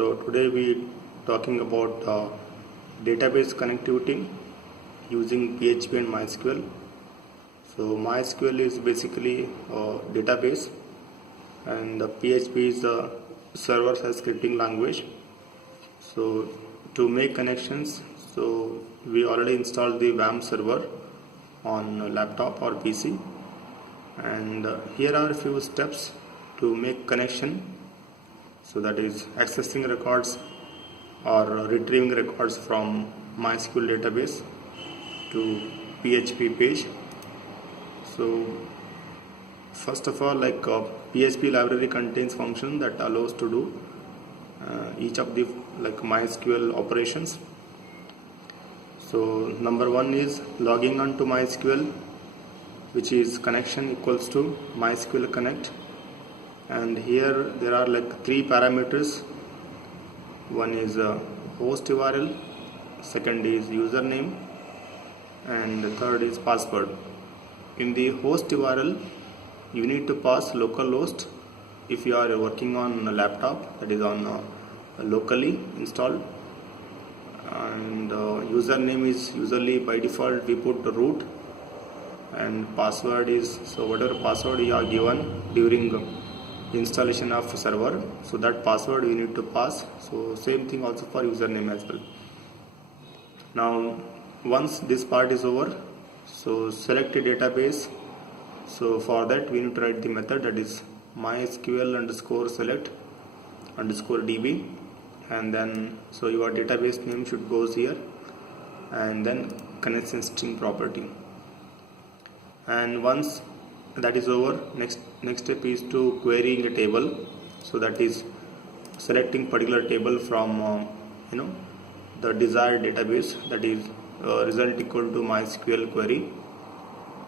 So today we talking about database connectivity using PHP and MySQL. So MySQL is basically a database, and the PHP is the server-side scripting language. So to make connections, so we already installed the WAM server on a laptop or PC, and here are a few steps to make connection. So that is accessing records or retrieving records from MySQL database to PHP page. So first of all, PHP library contains function that allows to do each of the MySQL operations. So number one is logging on to MySQL, which is connection equals to MySQL connect, and here there are three parameters. One is host URL, second is username, and the third is password. In the host URL, you need to pass localhost if you are working on a laptop, that is on locally installed, and username is usually by default we put root, and password is whatever password you are given during installation of server, so that password you need to pass. So same thing also for username as well. Now once this part is over, so select a database. So for that we need to write the method, that is MySQL underscore select underscore DB, and then so your database name should goes here, and then connection string property. And once that is over, next step is to querying a table. So that is selecting particular table from the desired database, that is result equal to MySQL query,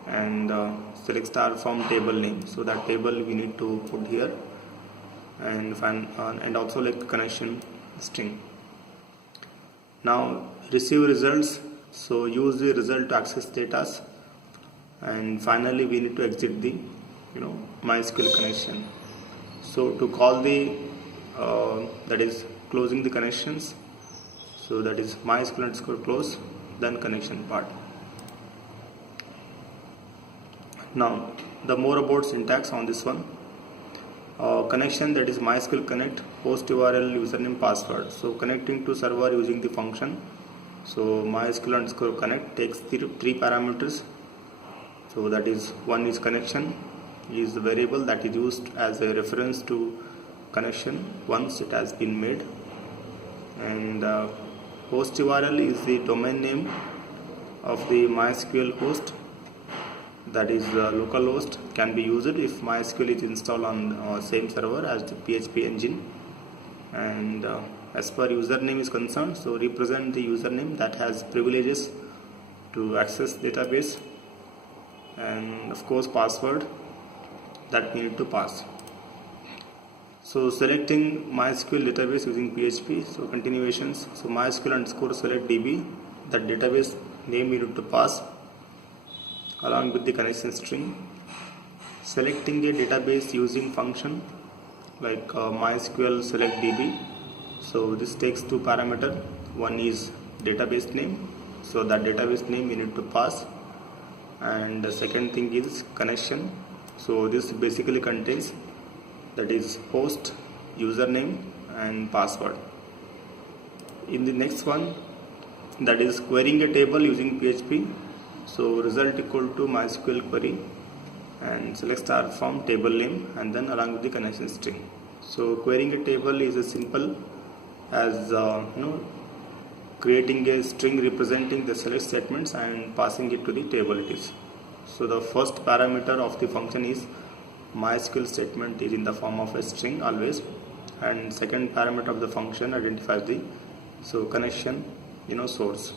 and select star from table name. So that table we need to put here, and also connection string. Now receive results. So use the result to access data, and finally we need to exit the MySQL connection. So to call the that is closing the connections, so that is MySQL underscore close, then connection part. Now the more about syntax on this one. Connection, that is MySQL connect, host URL, username, password. So connecting to server using the function. So MySQL underscore connect takes three parameters. So that is, one is connection, is the variable that is used as a reference to connection once it has been made, and host URL is the domain name of the MySQL host, that is localhost can be used if MySQL is installed on same server as the PHP engine. And as per username is concerned, so represent the username that has privileges to access database, and of course password that we need to pass. So selecting MySQL database using PHP, so continuations, so MySQL underscore select DB, that database name we need to pass along with the connection string. Selecting a database using function like MySQL select DB, so this takes two parameters. One is database name, so that database name we need to pass, and the second thing is connection. So this basically contains, that is host, username, and password. In the next one, that is querying a table using PHP, so result equal to MySQL query, and select star from table name, and then along with the connection string. So querying a table is as simple as creating a string representing the select statements and passing it to the table it is. So the first parameter of the function is MySQL statement is in the form of a string always, and second parameter of the function identifies the connection source.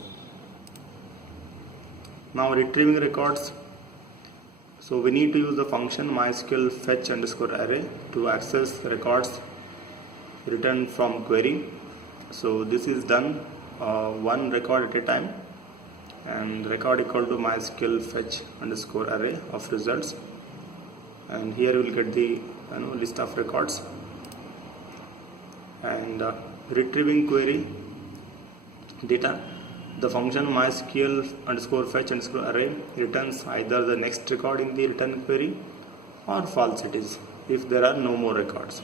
Now retrieving records, so we need to use the function MySQL fetch underscore array to access records returned from query. So this is done one record at a time, and record equal to MySQL fetch underscore array of results, and here we will get the list of records. And retrieving query data, the function MySQL underscore fetch underscore array returns either the next record in the return query or false it is if there are no more records.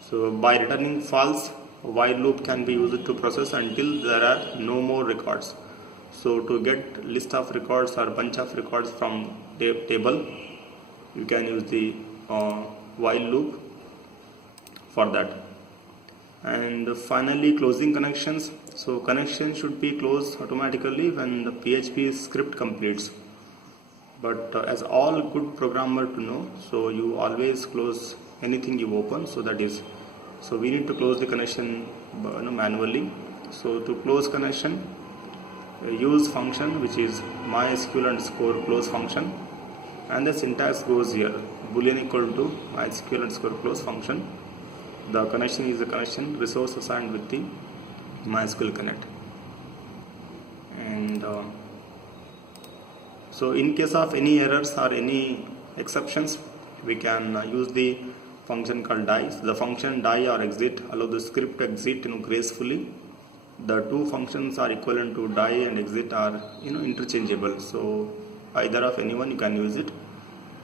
So by returning false, a while loop can be used to process until there are no more records. So to get list of records or bunch of records from table, you can use the while loop for that. And finally, closing connections. So connection should be closed automatically when the PHP script completes. But as all good programmer to know, so you always close anything you open. So we need to close the connection manually. So to close connection, use function which is MySQL underscore close function, and the syntax goes here: boolean equal to MySQL underscore close function. The connection is the connection resource assigned with the MySQL Connect. And so in case of any errors or any exceptions, we can use the function called die. So the function die or exit allow the script to exit gracefully. The two functions are equivalent to die and exit are interchangeable. So either of anyone you can use it.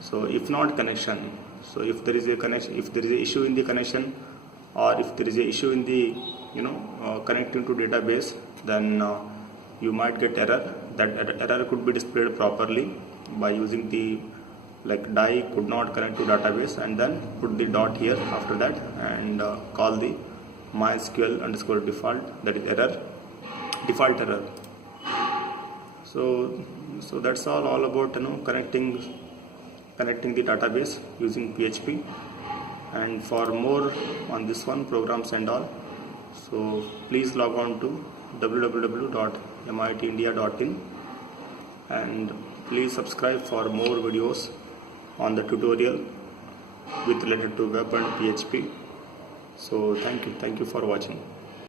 So if not connection, so if there is a connection, if there is an issue in the connection, or if there is a issue in the connecting to database, then you might get error. That error could be displayed properly by using the die could not connect to database, and then put the dot here after that and call the MySQL underscore default, that is default error. So that's all about connecting the database using PHP. And for more on this one, programs and all, so please log on to www.mitindia.in and please subscribe for more videos on the tutorial with related to web and PHP. So thank you for watching.